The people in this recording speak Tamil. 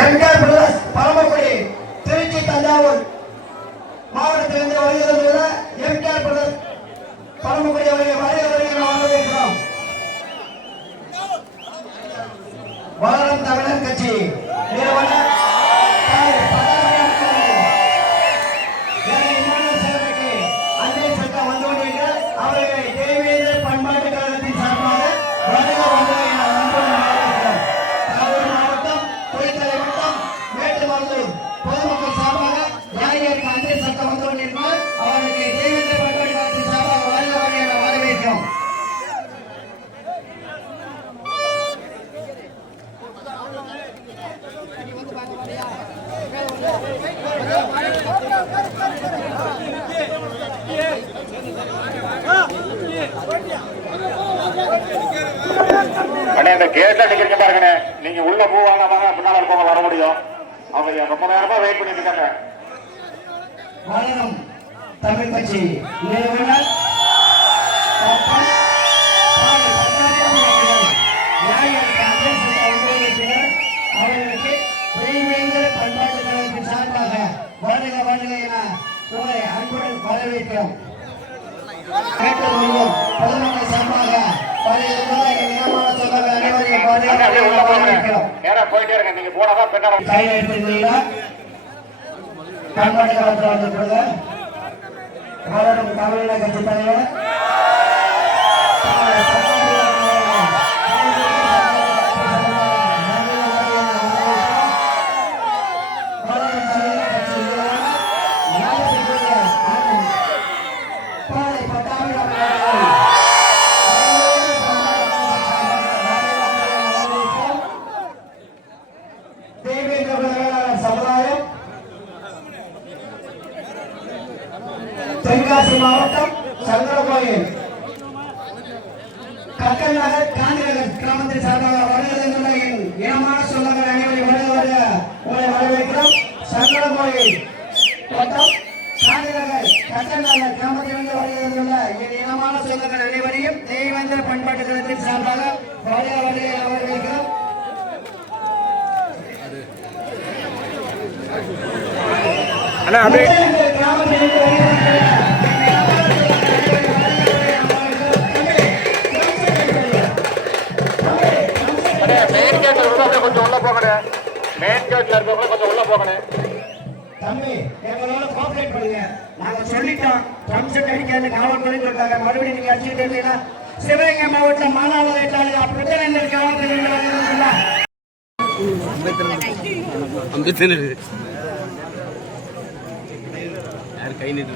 எம்கேஆர் பிரதர்ஸ் பரமக்குடி திருச்சி தஞ்சாவூர் மாவட்டத்திலிருந்து வருகிற எம்கேஆர் பிரதர்ஸ் பரமக்குடி அவர்களை வரவேற்கிறோம். வளரும் தமிழர் கட்சி நிறுவனர் கேட்ல நிக்கிறீங்க பாருங்க. நீங்க உள்ள போவாங்க பின்னால இருக்கவங்க வர முடியும். அவங்க ரொம்ப நேரமா வெயிட் பண்ணிட்டு இருக்காங்க. வளரும் தமிழ் கட்சி நிறுவனர் அவர்களுக்கு பண்பாட்டு கழகத்தின் சார்பாக வருக வருக என உங்களை அன்புடன் வரவேற்கிறோம். பொதுமக்கள் சார்பாக போயிட்டே இருங்க. நீங்க போனதான் பண்பாட்டு கழகத்தில் வளரும் தமிழக கட்சி தலைவர் தென்காசி மாவட்டம் சங்கரகோயில் கக்கல் நகர் காந்தி நகர் கிராமத்தின் சார்பாக வருகின்ற இனமான சொந்தங்கள் அனைவரையும் உங்களை வரவேற்கிறோம். சங்கரகோயில் வட்டம் காந்தி நகர் கக்கல் நகர் கிராமத்திலிருந்து வருகின்ற என் இனமான சொந்தங்கள் அனைவரையும் தேவேந்திர பண்பாட்டு கழகத்தின் சார்பாக வரவேற்கிறோம். கொஞ்சம் உள்ள போகணும். மெயின் கேட்ல இருக்கவங்க கொஞ்சம் உள்ள போகணும். தம்பி எங்களோட கோஆபரேட் பண்ணுங்க. நாங்க சொல்லிட்டோம் பம்செட் அடிக்காத காவல்துறை சொல்லிட்டாங்க. மறுபடியும் நீங்க அடிச்சுட்டு இருக்கீங்களா? சிவகங்கை மாவட்டம் மானாவாரி பிரச்சனை கை நீட்டு